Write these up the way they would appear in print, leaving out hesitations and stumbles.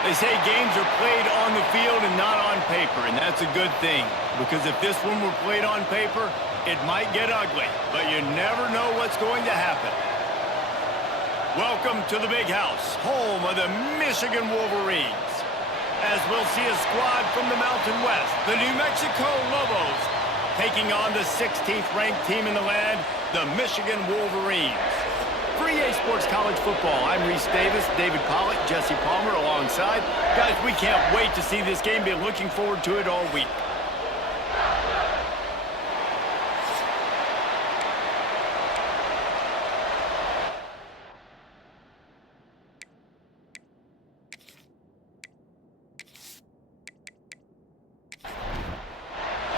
They say games are played on the field and not on paper, and that's a good thing. Because if this one were played on paper, it might get ugly, but you never know what's going to happen. Welcome to the Big House, home of the Michigan Wolverines. As we'll see a squad from the Mountain West, the New Mexico Lobos, taking on the 16th ranked team in the land, the Michigan Wolverines. For EA Sports College Football, I'm Reese Davis, David Pollock, Jesse Palmer alongside. Guys, we can't wait to see this game. Been looking forward to it all week.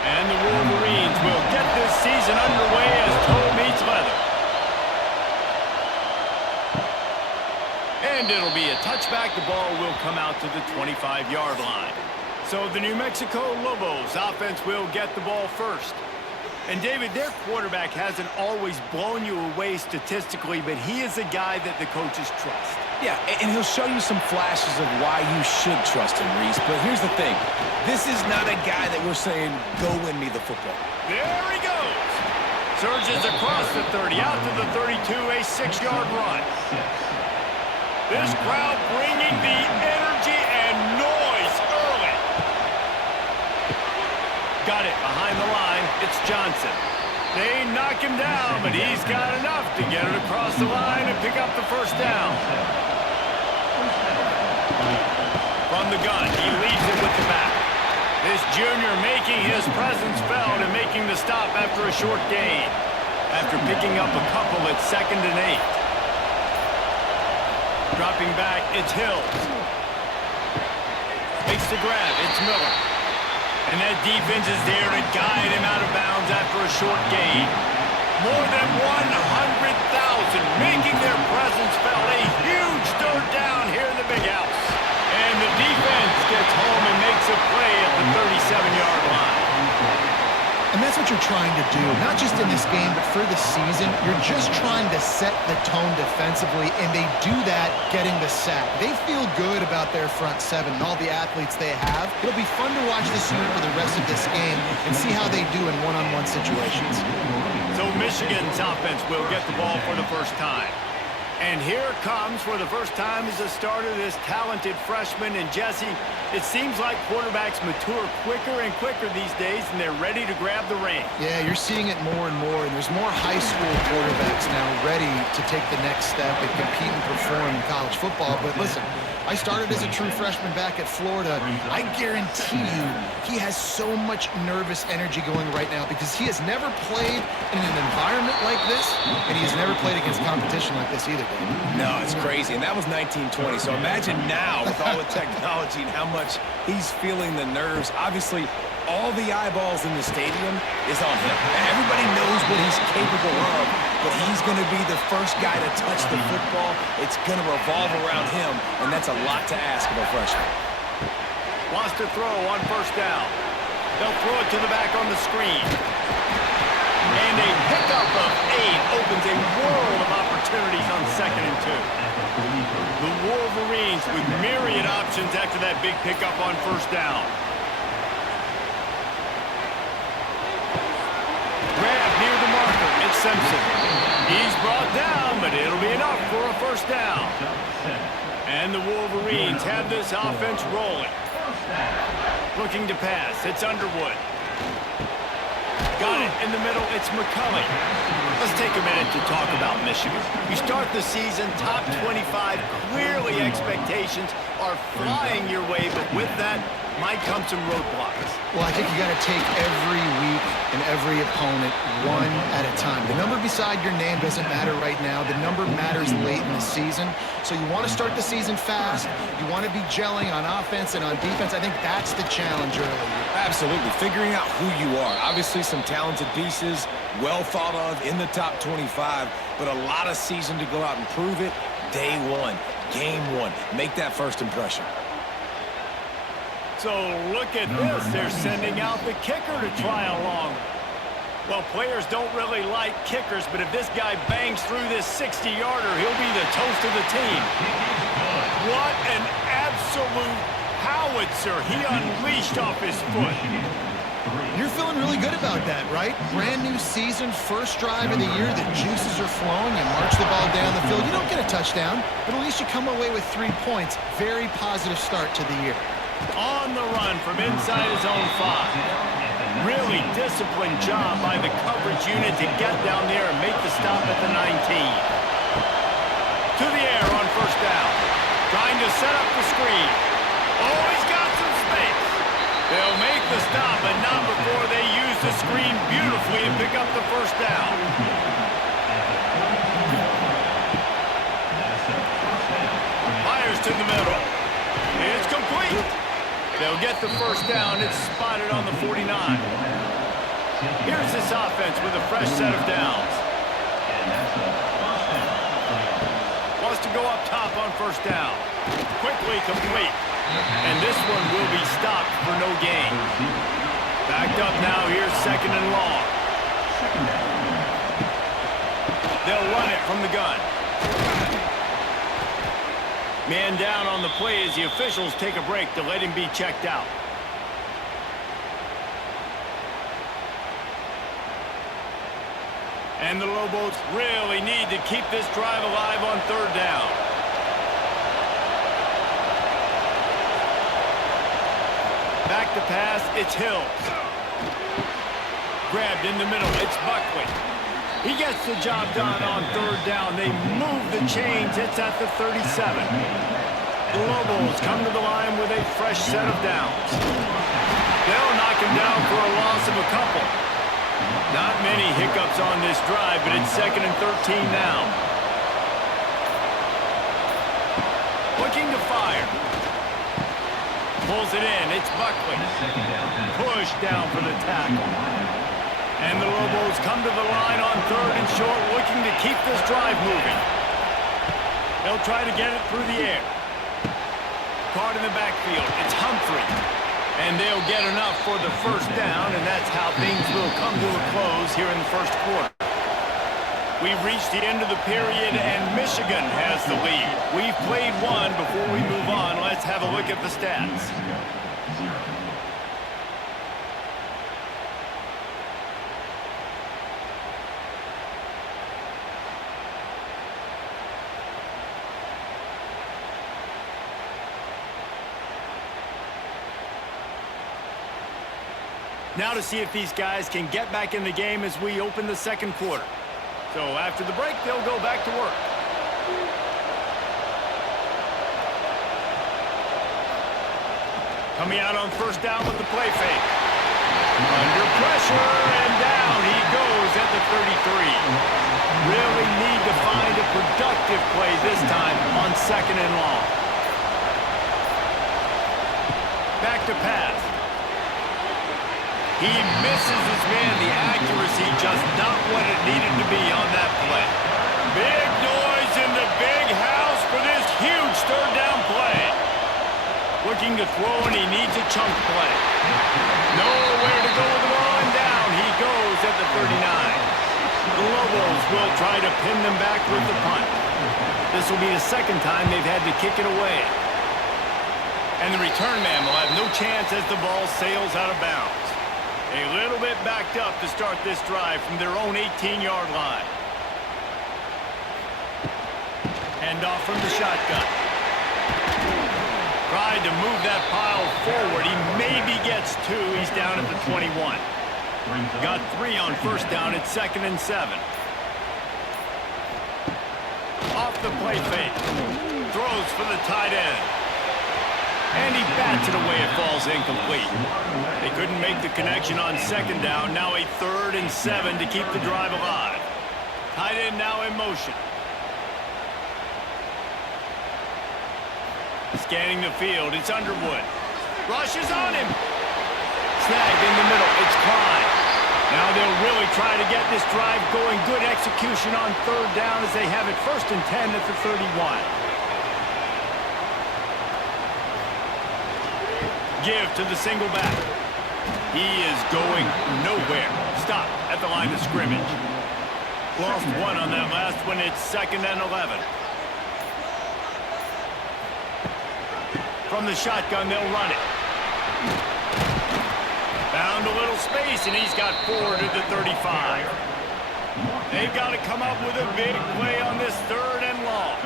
And the Wolverines will get this season underway as toe meets leather. And it'll be a touchback. The ball will come out to the 25-yard line. So the New Mexico Lobos offense will get the ball first. And David, their quarterback hasn't always blown you away statistically, but he is a guy that the coaches trust. Yeah, and he'll show you some flashes of why you should trust him, Reese. But here's the thing. This is not a guy that we're saying, go win me the football. There he goes. Surges across the 30, out to the 32, a 6-yard run. This crowd bringing the energy and noise early. Got it behind the line. It's Johnson. They knock him down, but he's got enough to get it across the line and pick up the first down. From the gun, he leads it with the back. This junior making his presence felt and making the stop after a short gain. After picking up a couple at 2nd and 8. Dropping back, it's Hills. Makes the grab, it's Miller. And that defense is there to guide him out of bounds after a short gain. More than 100,000 making their presence felt. A huge third down here in the Big House. And the defense gets home and makes a play at the 37-yard line. And that's what you're trying to do, not just in this game, but for the season. You're just trying to set the tone defensively, and they do that getting the sack. They feel good about their front seven and all the athletes they have. It'll be fun to watch this unit for the rest of this game and see how they do in one-on-one situations. So Michigan's offense will get the ball for the first time. And here comes, for the first time as a starter, this talented freshman. And Jesse, it seems like quarterbacks mature quicker and quicker these days, and they're ready to grab the reins. Yeah, you're seeing it more and more, and there's more high school quarterbacks now ready to take the next step and compete and perform in college football. But listen, I started as a true freshman back at Florida. I guarantee you he has so much nervous energy going right now because he has never played in an environment like this, and he has never played against competition like this either. No, it's crazy, and that was 1920. So imagine now with all the technology and how much he's feeling the nerves. Obviously, all the eyeballs in the stadium is on him. Everybody knows what he's capable of, but he's going to be the first guy to touch the football. It's going to revolve around him, and that's a lot to ask of a freshman. Wants to throw on first down. They'll throw it to the back on the screen. And a pickup of 8 opens a world of opportunities on 2nd and 2. The Wolverines with myriad options after that big pickup on first down. Grab near the marker. It's Simpson. He's brought down, but it'll be enough for a first down. And the Wolverines have this offense rolling. Looking to pass. It's Underwood. Got it in the middle. It's McCulley. Let's take a minute to talk about Michigan. You start the season top 25. Clearly expectations are flying your way, but with that might come some roadblocks. Well, I think you got to take every week and every opponent one at a time. The number beside your name doesn't matter right now. The number matters late in the season. So you want to start the season fast. You want to be gelling on offense and on defense. I think that's the challenge early. Absolutely. Figuring out who you are. Obviously, some talented pieces, well thought of in the top 25, but a lot of season to go out and prove it. Day one, game one. Make that first impression. So look at this. They're sending out the kicker to try along. Well, players don't really like kickers, but if this guy bangs through this 60-yarder, he'll be the toast of the team. What an absolute absolute howitzer he unleashed off his foot. You're feeling really good about that, right? Brand new season, first drive of the year, the juices are flowing, you march the ball down the field. You don't get a touchdown, but at least you come away with 3 points. Very positive start to the year. On the run from inside his own 5. Really disciplined job by the coverage unit to get down there and make the stop at the 19. To the air on first down. Trying to set up the screen. Oh, he's got some space. They'll make the stop, but not before they use the screen beautifully and pick up the first down. Fires to the middle. It's complete. They'll get the first down. It's spotted on the 49. Here's this offense with a fresh set of downs. Wants to go up top on first down. Quickly complete. And this one will be stopped for no gain. Backed up now. Here's second and long. They'll run it from the gun. Man down on the play as the officials take a break to let him be checked out. And the Lobos really need to keep this drive alive on third down. Back to pass, it's Hills. Grabbed in the middle, it's Buckley. He gets the job done on third down. They move the chains. It's at the 37. The Lobos come to the line with a fresh set of downs. They'll knock him down for a loss of a couple. Not many hiccups on this drive, but it's second and 13 now. Looking to fire. Pulls it in. It's Buckley. Push down for the tackle. And the Lobos come to the line on third and short, looking to keep this drive moving. They'll try to get it through the air. Caught in the backfield. It's Humphrey. And they'll get enough for the first down, and that's how things will come to a close here in the first quarter. We've reached the end of the period, and Michigan has the lead. We've played one. Before we move on, let's have a look at the stats. Now to see if these guys can get back in the game as we open the second quarter. So after the break, they'll go back to work. Coming out on first down with the play fake. Under pressure, and down he goes at the 33. Really need to find a productive play this time on second and long. Back to pass. He misses his man. The accuracy just not what it needed to be on that play. Big noise in the big house for this huge third down play. Looking to throw, and he needs a chunk play. Nowhere to go with the ball, and down he goes at the 39. The Lobos will try to pin them back with the punt. This will be the second time they've had to kick it away. And the return man will have no chance as the ball sails out of bounds. A little bit backed up to start this drive from their own 18-yard line. Hand off from the shotgun. Tried to move that pile forward. He maybe gets 2. He's down at the 21. Got 3 on first down. It's second and 7. Off the play fake. Throws for the tight end. And he bats it away. It falls incomplete. They couldn't make the connection on second down. Now a third and 7 to keep the drive alive. Tight end now in motion. Scanning the field. It's Underwood. Rushes on him. Snagged in the middle. It's Klein. Now they'll really try to get this drive going. Good execution on third down as they have it first and 10 at the 31. Give to the single back. He is going nowhere. Stop at the line of scrimmage. Lost 1 on that last one. It's second and 11. From the shotgun, they'll run it. Found a little space, and he's got forward at the 35. They've got to come up with a big play on this 3rd and long.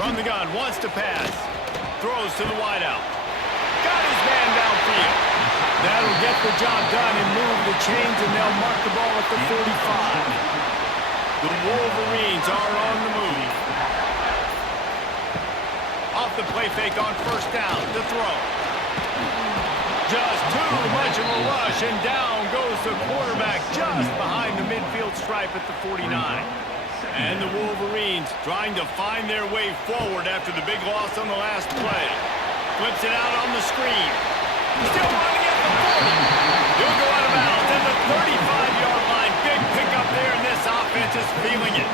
From the gun, wants to pass. Throws to the wideout. Got his man downfield. That'll get the job done and move the chains, and they'll mark the ball at the 45. The Wolverines are on the move. Off the play fake on 1st down. The throw. Just too much of a rush, and down goes the quarterback just behind the midfield stripe at the 49. And the Wolverines trying to find their way forward after the big loss on the last play. Flips it out on the screen. Still running at the 40. He'll go out of bounds at the 35-yard line. Big pickup there, and this offense is feeling it.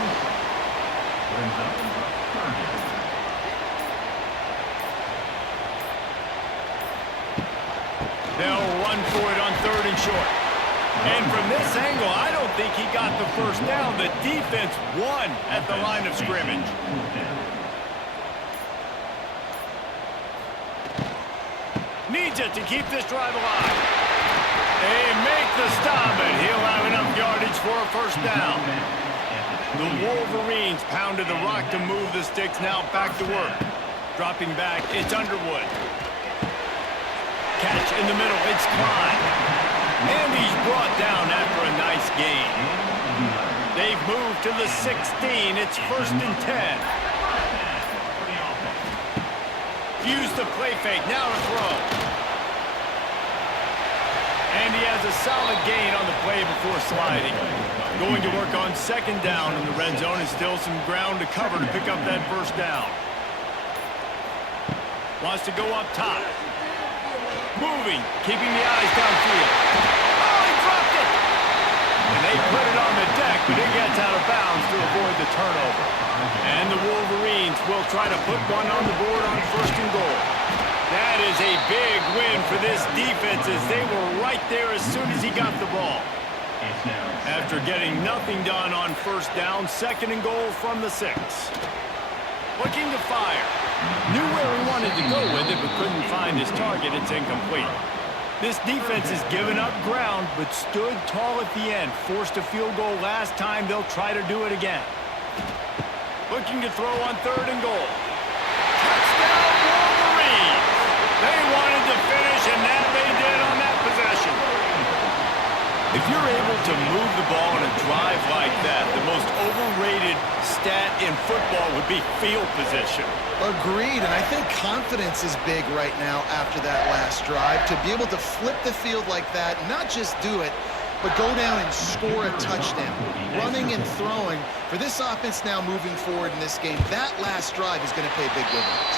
They'll run for it on 3rd and short. And from this angle, I don't think he got the 1st down. The defense won at the line of scrimmage. Needs it to keep this drive alive. They make the stop, and he'll have enough yardage for a 1st down. The Wolverines pounded the rock to move the sticks, now back to work. Dropping back, it's Underwood. Catch in the middle, it's Klein. And he's brought down after a nice gain. They've moved to the 16, it's 1st and 10. Use the play fake, now to throw. And he has a solid gain on the play before sliding. Going to work on 2nd down in the red zone, and still some ground to cover to pick up that 1st down. Wants to go up top. Moving, keeping the eyes downfield. Oh, he dropped it! And they put it on the deck, but it gets out of bounds to avoid the turnover. And the Wolverines will try to put one on the board on 1st and goal. That is a big win for this defense, as they were right there as soon as he got the ball. After getting nothing done on 1st down, 2nd and goal from the 6. Looking to fire. Knew where he wanted to go with it, but couldn't find his target. It's incomplete. This defense has given up ground, but stood tall at the end. Forced a field goal last time. They'll try to do it again. Looking to throw on 3rd and goal. Touchdown, Wolverines! They wanted to finish, and that they did on that possession. If you're able to move the ball in a drive like that, the most overrated stat in football would be field position. Agreed, and I think confidence is big right now after that last drive. To be able to flip the field like that, not just do it, but go down and score a touchdown. Running and throwing, for this offense now moving forward in this game, that last drive is going to pay big dividends.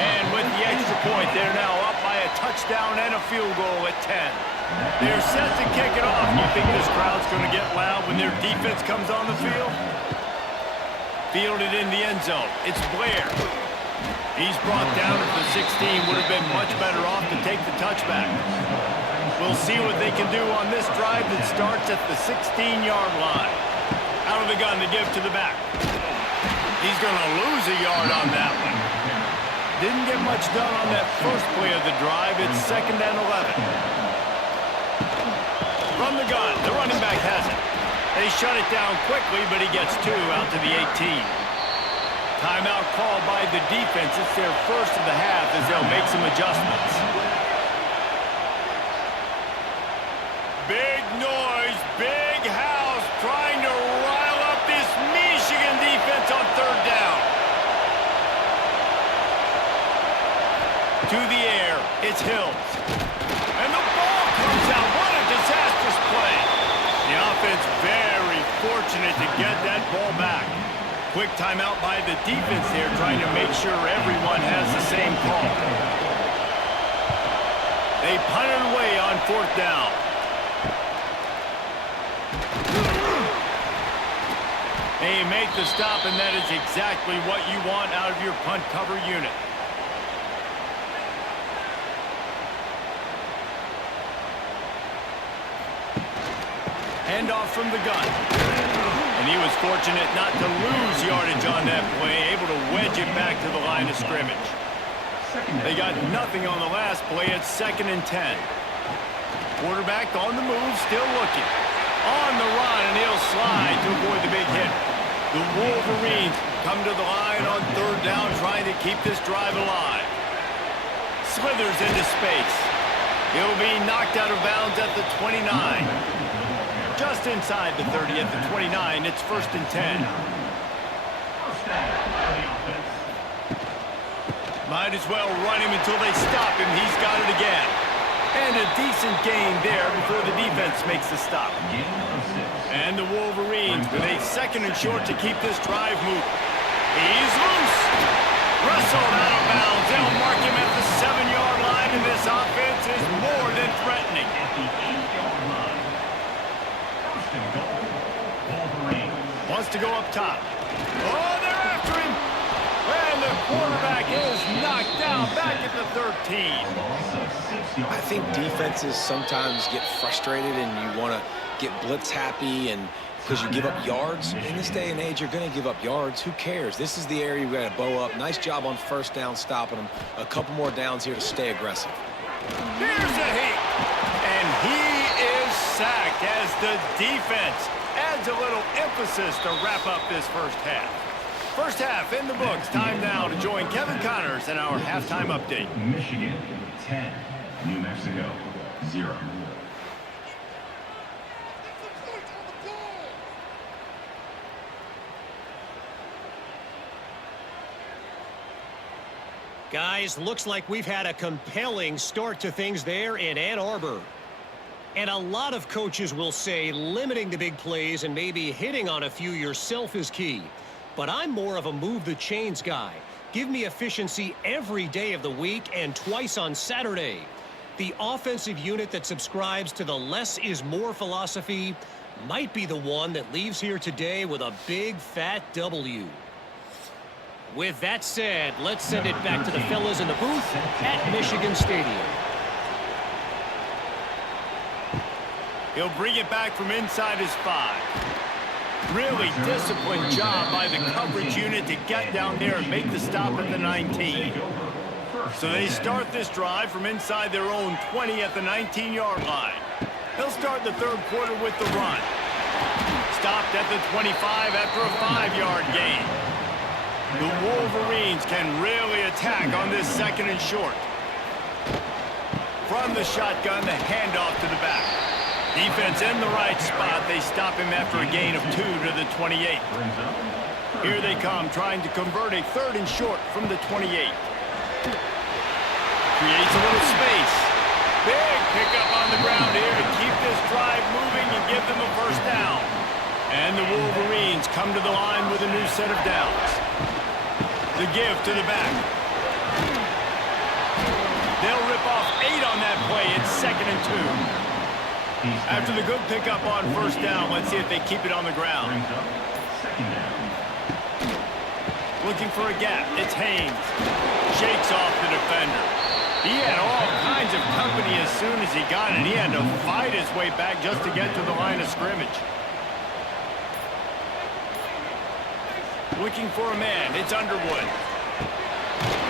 And with the extra point, they're now up by a touchdown and a field goal at 10. They're set to kick it off. You think this crowd's going to get loud when their defense comes on the field? Fielded in the end zone. It's Blair. He's brought down at the 16. Would have been much better off to take the touchback. We'll see what they can do on this drive that starts at the 16-yard line. Out of the gun to give to the back. He's going to lose a yard on that one. Didn't get much done on that first play of the drive. It's 2nd and 11. From the gun, the running back has it. They shut it down quickly, but he gets 2 out to the 18. Timeout called by the defense. It's their first of the half as they'll make some adjustments. Big noise, big house, trying to rile up this Michigan defense on 3rd down. To the air, it's Hills. And the ball comes out. What a disastrous play. The offense very fortunate to get that ball back. Quick timeout by the defense here, trying to make sure everyone has the same call. They punt it away on 4th down. They make the stop, and that is exactly what you want out of your punt cover unit. Handoff from the gun. And he was fortunate not to lose yardage on that play, able to wedge it back to the line of scrimmage. They got nothing on the last play at 2nd and 10. Quarterback on the move, still looking. On the run, and he'll slide to avoid the big hit. The Wolverines come to the line on 3rd down, trying to keep this drive alive. Slithers into space. He'll be knocked out of bounds at the 29. Just inside the 30 at the 29, it's 1st and 10. Might as well run him until they stop him. He's got it again. And a decent gain there before the defense makes the stop. And the Wolverines with a 2nd and short to keep this drive moving. He's loose. Wrestled out of bounds. They'll mark him at the 7-yard line, and this offense is more than threatening. Wants to go up top. Oh, they're after him. And the quarterback is knocked down back at the 13. I think defenses sometimes get frustrated and you want to get blitz happy and because you give up yards. In this day and age, you're going to give up yards. Who cares? This is the area you got to bow up. Nice job on 1st down stopping them. A couple more downs here to stay aggressive. Here's a hit. And he is sacked as the defense adds a little emphasis to wrap up this first half. First half in the books. Time now to join Kevin Connors in our halftime update. Michigan 10, New Mexico 0. Guys, looks like we've had a compelling start to things there in Ann Arbor. And a lot of coaches will say limiting the big plays and maybe hitting on a few yourself is key. But I'm more of a move the chains guy. Give me efficiency every day of the week and twice on Saturday. The offensive unit that subscribes to the less is more philosophy might be the one that leaves here today with a big fat W. With that said, let's send it back to the fellas in the booth at Michigan Stadium. He'll bring it back from inside his 5. Really disciplined job by the coverage unit to get down there and make the stop at the 19. So they start this drive from inside their own 20 at the 19-yard line. They'll start the 3rd quarter with the run. Stopped at the 25 after a 5-yard gain. The Wolverines can really attack on this 2nd and short. From the shotgun, the handoff to the back. Defense in the right spot. They stop him after a gain of 2 to the 28. Here they come, trying to convert a 3rd and short from the 28. Creates a little space. Big pickup on the ground here to keep this drive moving and give them a 1st down. And the Wolverines come to the line with a new set of downs. The give to the back. They'll rip off 8 on that play. It's 2nd and 2. After the good pickup on 1st down, let's see if they keep it on the ground. Looking for a gap. It's Haynes. Shakes off the defender. He had all kinds of company as soon as he got it. He had to fight his way back just to get to the line of scrimmage. Looking for a man. It's Underwood.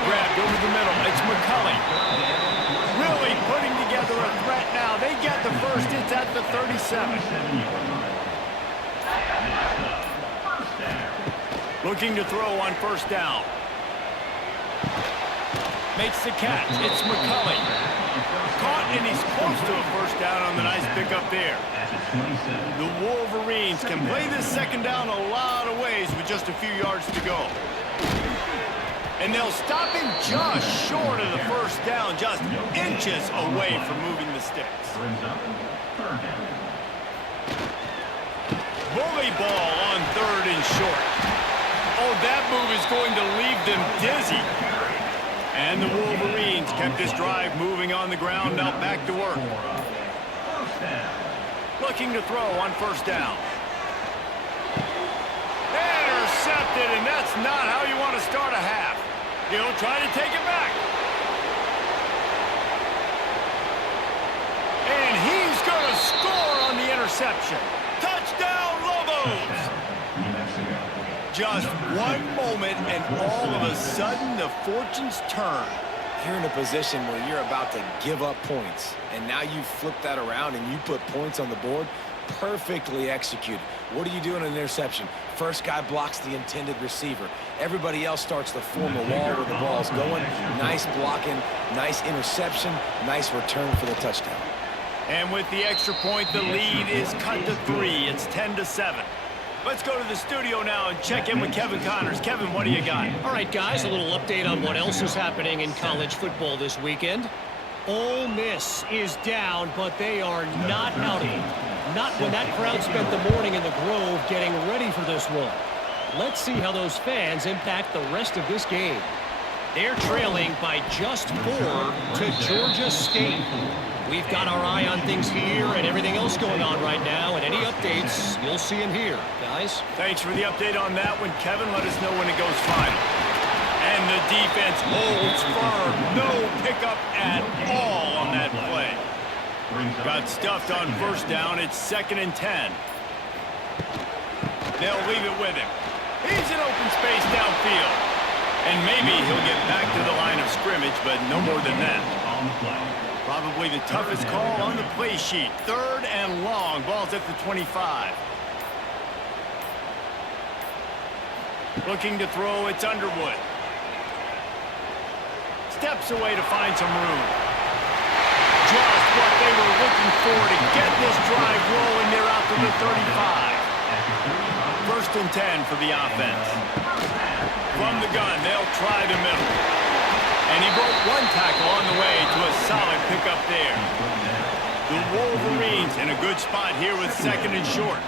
Grabbed over the middle. It's McCulley. Really putting together a threat now. They get the 1st. It's at the 37. Looking to throw on 1st down. Makes the catch. It's McCulley. Caught, and he's close to a 1st down on the nice pickup there. The Wolverines can play this 2nd down a lot of ways with just a few yards to go. And they'll stop him just short of the 1st down, just inches away from moving the sticks. Bully ball on 3rd and short. Oh, that move is going to leave them dizzy. And the Wolverines kept this drive moving on the ground. Now back to work. Looking to throw on 1st down. Intercepted, and that's not how you want to start a half. He'll try to take it back. And he's going to score on the interception. Touchdown, Lobos! Just one moment, and all of a sudden, the fortunes turn. You're in a position where you're about to give up points, and now you flip that around and you put points on the board. Perfectly executed. What do you do in an interception? First guy blocks the intended receiver. Everybody else starts to form a wall where the ball's going. Nice blocking, nice interception, nice return for the touchdown. And with the extra point, the lead is cut to 3. It's 10-7. Let's go to the studio now and check in with Kevin Connors. Kevin, what do you got? All right, guys, a little update on what else is happening in college football this weekend. Ole Miss is down, but they are not out of it. Not when that crowd spent the morning in the Grove getting ready for this one. Let's see how those fans impact the rest of this game. They're trailing by just 4 to Georgia State. We've got our eye on things here and everything else going on right now, and any updates, you'll see them here, guys. Thanks for the update on that one, Kevin. Let us know when it goes final. And the defense holds firm. No pickup at all on that play. Got stuffed on first down. It's 2nd and 10. They'll leave it with him. He's in open space downfield. And maybe he'll get back to the line of scrimmage, but no more than that. Probably the toughest call on the play sheet. 3rd and long. Ball's at the 25. Looking to throw, it's Underwood. Steps away to find some room. Just what they were looking for to get this drive rolling. They're out to the 35. 1st and 10 for the offense. From the gun, they'll try the middle. And he broke one tackle on the way to a solid pickup there. The Wolverines in a good spot here with 2nd and short.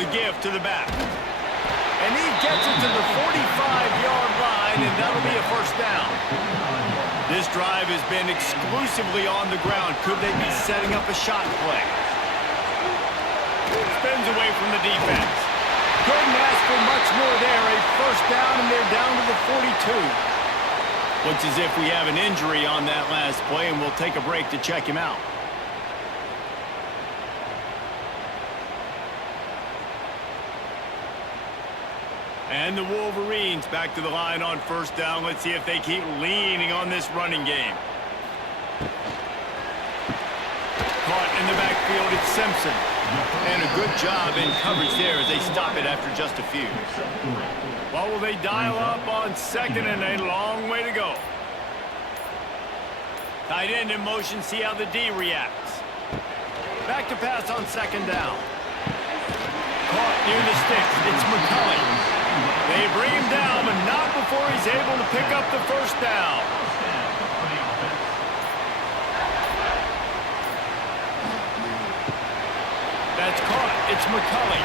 The give to the back. And he gets it to the 45-yard line, and that'll be a 1st down. This drive has been exclusively on the ground. Could they be setting up a shot play? Spins away from the defense. Couldn't ask for much more there. A 1st down, and they're down to the 42. Looks as if we have an injury on that last play, and we'll take a break to check him out. And the Wolverines back to the line on 1st down. Let's see if they keep leaning on this running game. Caught in the backfield, it's Simpson. And a good job in coverage there as they stop it after just a few. Well, will they dial up on 2nd and a long way to go? Tight end in motion, see how the D reacts. Back to pass on 2nd down. Caught near the sticks, it's McCulley. They bring him down, but not before he's able to pick up the 1st down. That's caught. It's McCulley.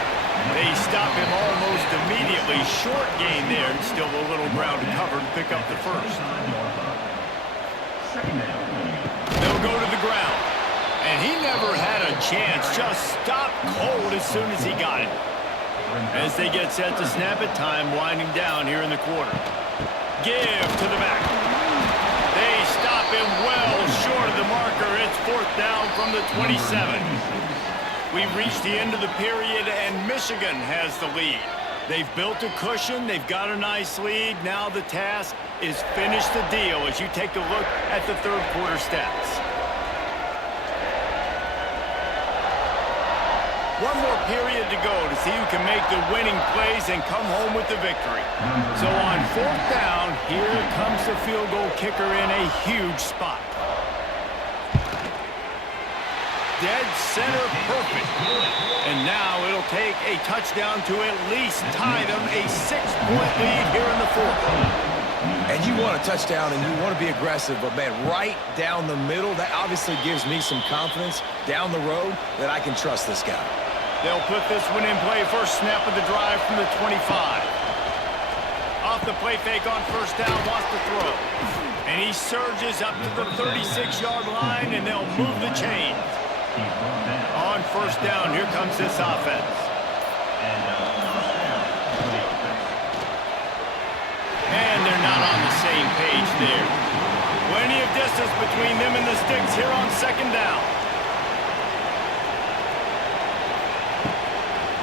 They stop him almost immediately. Short gain there, and still a little ground to cover to pick up the 1st. They'll go to the ground. And he never had a chance. Just stopped cold as soon as he got it. As they get set to snap it, time winding down here in the quarter. Give to the back. They stop him well short of the marker. It's 4th down from the 27. We've reached the end of the period, and Michigan has the lead. They've built a cushion. They've got a nice lead. Now the task is finish the deal as you take a look at the 3rd quarter stats. One more period to go to see who can make the winning plays and come home with the victory. So on 4th down, here comes the field goal kicker in a huge spot. Dead center perfect. And now it'll take a touchdown to at least tie them a 6-point lead here in the 4th. And you want a touchdown and you want to be aggressive, but man, right down the middle, that obviously gives me some confidence down the road that I can trust this guy. They'll put this one in play. 1st snap of the drive from the 25. Off the play fake on 1st down, wants to throw. And he surges up to the 36-yard line, and they'll move the chains. On 1st down, here comes this offense. And they're not on the same page there. Plenty of distance between them and the sticks here on 2nd down.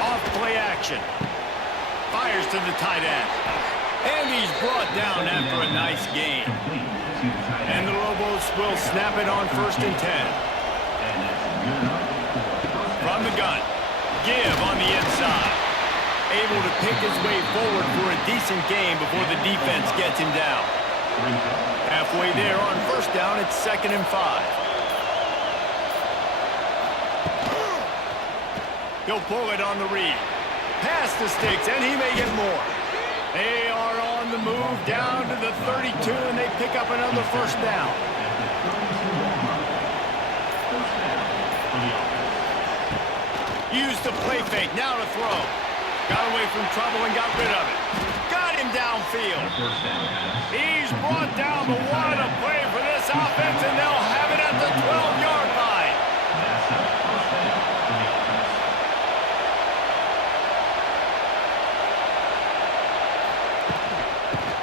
Off play action. action. Fires to the tight end. And he's brought down after a nice gain. And the Lobos will snap it on 1st and 10. From the gun. Give on the inside. Able to pick his way forward for a decent gain before the defense gets him down. Halfway there on 1st down, it's 2nd and 5. He'll pull it on the read. Past the sticks, and he may get more. They are on the move down to the 32, and they pick up another 1st down. Used the play fake, now to throw. Got away from trouble and got rid of it. Got him downfield. He's brought down, but what a play for this offense, and they'll have it at the 12-yard line.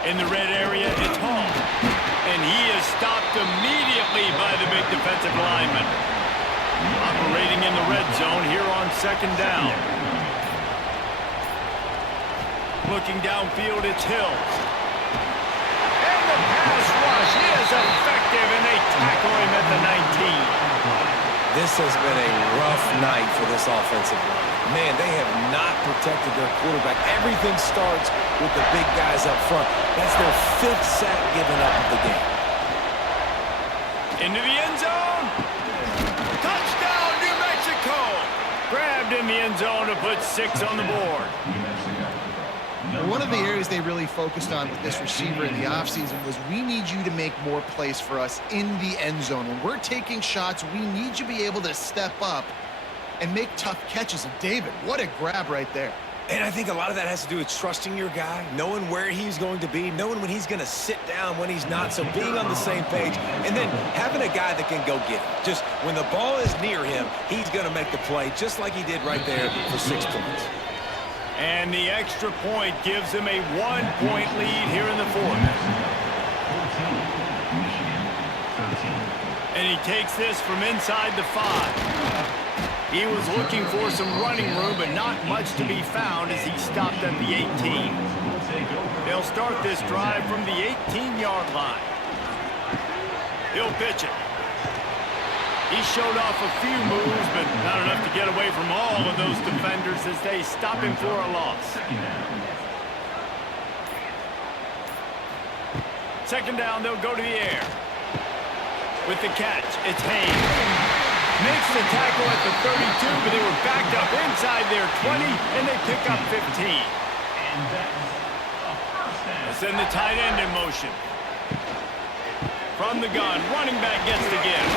In the red area, it's Hall. And he is stopped immediately by the big defensive lineman. Operating in the red zone here on 2nd down. Looking downfield, it's Hills. And the pass rush is effective, and they tackle him at the 19. This has been a rough night for this offensive line. Man, they have not protected their quarterback. Everything starts with the big guys up front. That's their 5th sack given up of the game. Into the end zone. Touchdown, New Mexico. Grabbed in the end zone to put 6 on the board. One of the areas they really focused on with this receiver in the offseason was we need you to make more plays for us in the end zone. When we're taking shots, we need you to be able to step up and make tough catches. And David, what a grab right there. And I think a lot of that has to do with trusting your guy, knowing where he's going to be, knowing when he's going to sit down, when he's not, so being on the same page, and then having a guy that can go get it. Just when the ball is near him, he's going to make the play, just like he did right there for 6 points. And the extra point gives him a 1-point lead here in the 4th. And he takes this from inside the 5. He was looking for some running room, but not much to be found as he stopped at the 18. They'll start this drive from the 18-yard line. He'll pitch it. He showed off a few moves, but not enough to get away from all of those defenders as they stop him for a loss. 2nd down, they'll go to the air. With the catch, it's Haynes. Makes the tackle at the 32, but they were backed up inside their 20, and they pick up 15. They'll send the tight end in motion. From the gun, running back gets the give.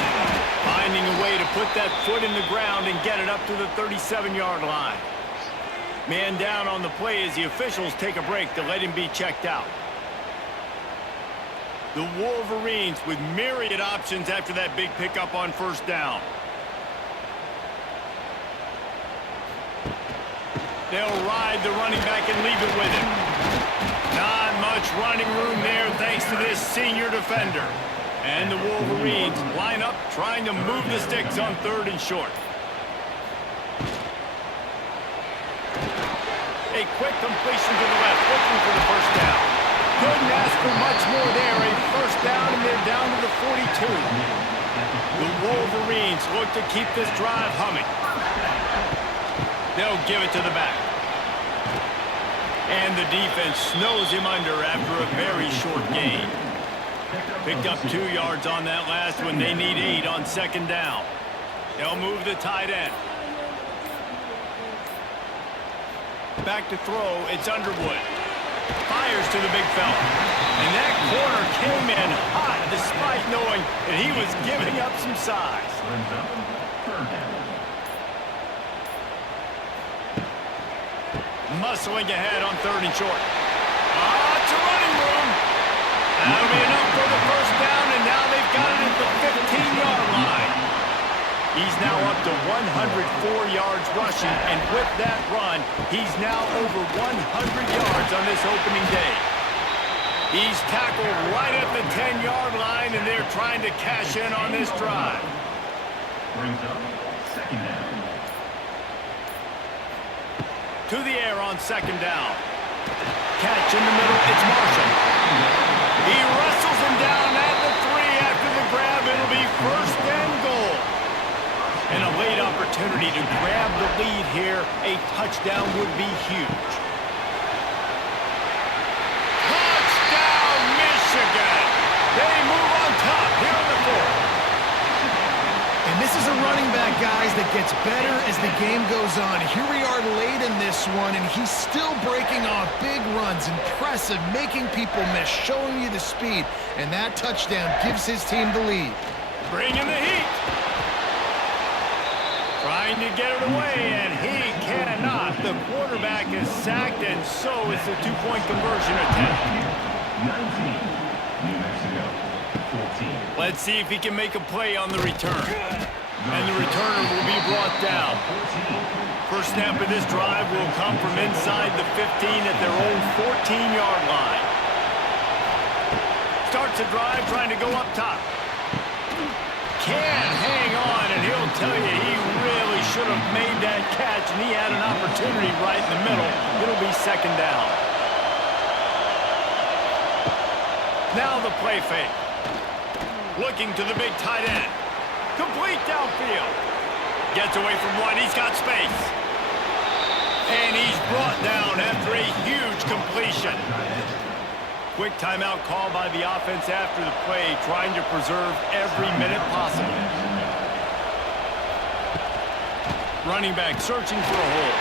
Finding a way to put that foot in the ground and get it up to the 37-yard line. Man down on the play as the officials take a break to let him be checked out. The Wolverines with myriad options after that big pickup on 1st down. They'll ride the running back and leave it with him. Not much running room there thanks to this senior defender. And the Wolverines line up trying to move the sticks on 3rd and short. A quick completion to the left, looking for the 1st down. Couldn't ask for much more there. A 1st down, and they're down to the 42. The Wolverines look to keep this drive humming. They'll give it to the back. And the defense snows him under after a very short gain. Picked up 2 yards on that last one. They need 8 on 2nd down. They'll move the tight end. Back to throw, it's Underwood. Fires to the big fella. And that corner came in hot despite knowing that he was giving up some size. Muscling ahead on 3rd and short. It's a running room. That'll be enough for the 1st down, and now they've got it at the 15-yard line. He's now up to 104 yards rushing, and with that run, he's now over 100 yards on this opening day. He's tackled right at the 10-yard line, and they're trying to cash in on this drive. Brings up 2nd down. to the air on second down. Catch in the middle, it's Marshall. He wrestles him down at the 3 after the grab. It'll be first and goal. And a late opportunity to grab the lead here. A touchdown would be huge. Touchdown, Michigan! They move on top here in the 4th. And this is a running back, guys, that gets better as the game goes on. Here we are late in this one, and he's still breaking off big runs. Impressive, making people miss, showing you the speed. And that touchdown gives his team the lead. Bringing the heat. Trying to get it away, and he cannot. The quarterback is sacked, and so is the two-point conversion attempt. 19. New Mexico. 14. Let's see if he can make a play on the return. And the returner will be brought down. First snap of this drive will come from inside the 15 at their own 14-yard line. Starts the drive trying to go up top. Can't hang on, and he'll tell you he really should have made that catch, and he had an opportunity right in the middle. It'll be second down. Now the play fake. Looking to the big tight end. Complete downfield. Gets away from one. He's got space. And he's brought down after a huge completion. Quick timeout call by the offense after the play, trying to preserve every minute possible. Running back searching for a hole.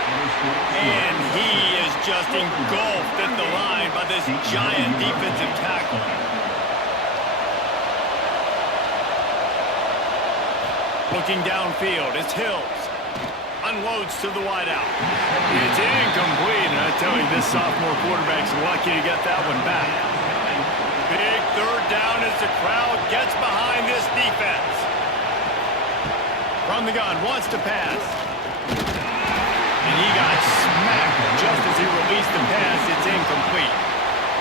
And he is just engulfed at the line by this giant defensive tackle. Looking downfield, it's Hills. Unloads to the wideout. It's incomplete, and I tell you, this sophomore quarterback's lucky to get that one back. Big third down as the crowd gets behind this defense. From the gun, wants to pass. And he got smacked just as he released the pass. It's incomplete.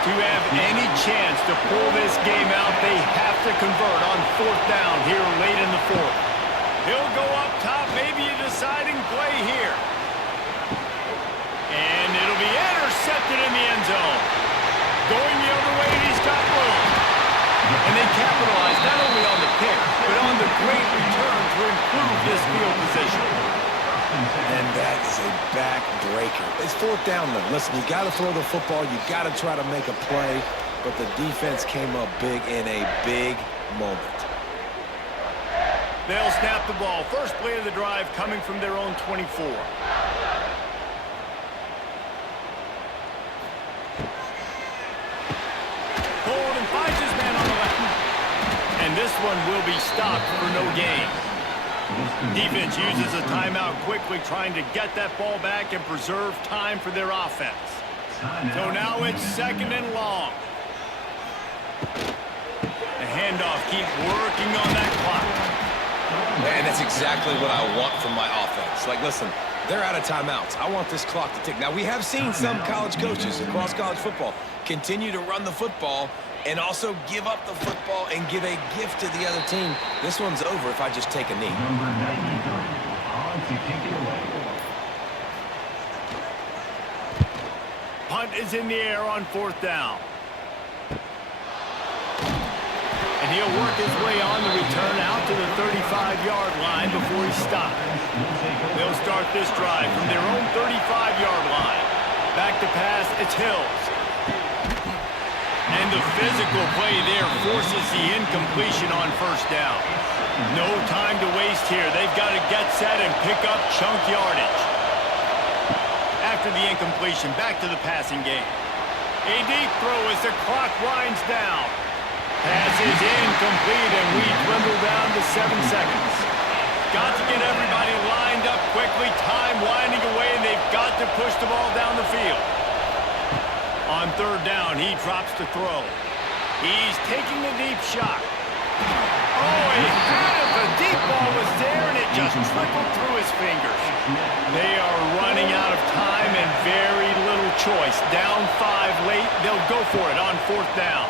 To have any chance to pull this game out, they have to convert on fourth down here late in the 4th. He'll go up top, maybe a deciding play here. And it'll be intercepted in the end zone. Going the other way, and he's got room. And they capitalize not only on the pick, but on the great return to improve this field position. And that is a back-breaker. It's fourth down, though. Listen, you got to throw the football. You got to try to make a play. But the defense came up big in a big moment. They'll snap the ball. First play of the drive coming from their own 24. Holden finds his man on the left. And this one will be stopped for no gain. Defense uses a timeout quickly, trying to get that ball back and preserve time for their offense. So now it's second and long. The handoff, keep working on that clock. And that's exactly what I want from my offense. Like, listen, they're out of timeouts. I want this clock to tick. Now, we have seen some college coaches across college football continue to run the football and also give up the football and give a gift to the other team. This one's over if I just take a knee. Number 93, on to kick it away. Punt is in the air on fourth down. And he'll work his way on the return out to the 35-yard line before he stops. They'll start this drive from their own 35-yard line. Back to pass, it's Hills. And the physical play there forces the incompletion on first down. No time to waste here. They've got to get set and pick up chunk yardage. After the incompletion, back to the passing game. A deep throw as the clock winds down. Pass is incomplete, and we dwindle down to 7 seconds. Got to get everybody lined up quickly. Time winding away, and they've got to push the ball down the field. On third down, he drops to throw. He's taking a deep shot. Oh, he had it. The deep ball was there, and it just trickled through his fingers. They are running out of time and very little choice. Down 5 late, they'll go for it on fourth down.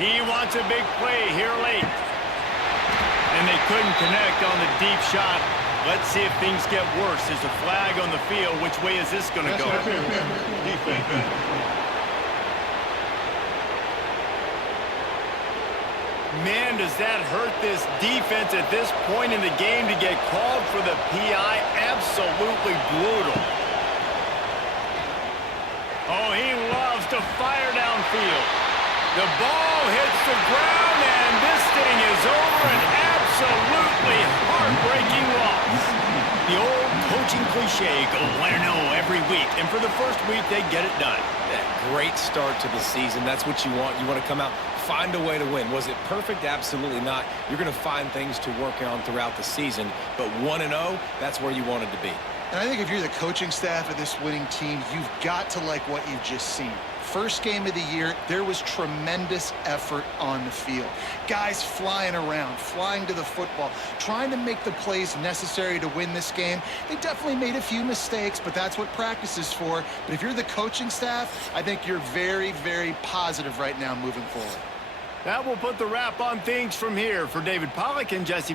He wants a big play here late. And they couldn't connect on the deep shot. Let's see if things get worse. There's a flag on the field. Which way is this going to go? Man, does that hurt this defense at this point in the game to get called for the PI? Absolutely brutal. Oh, he loves to fire downfield. The ball hits the ground, and this thing is over. An absolutely heartbreaking loss. The old coaching cliche, go 1-0 every week. And for the first week, they get it done. That great start to the season. That's what you want. You want to come out, find a way to win. Was it perfect? Absolutely not. You're going to find things to work on throughout the season. But 1-0, that's where you wanted to be. And I think if you're the coaching staff of this winning team, you've got to like what you've just seen. First game of the year, there was tremendous effort on the field. Guys flying around, flying to the football, trying to make the plays necessary to win this game. They definitely made a few mistakes, but that's what practice is for. But if you're the coaching staff, I think you're very, very positive right now moving forward. That will put the wrap on things from here. For David Pollack and Jesse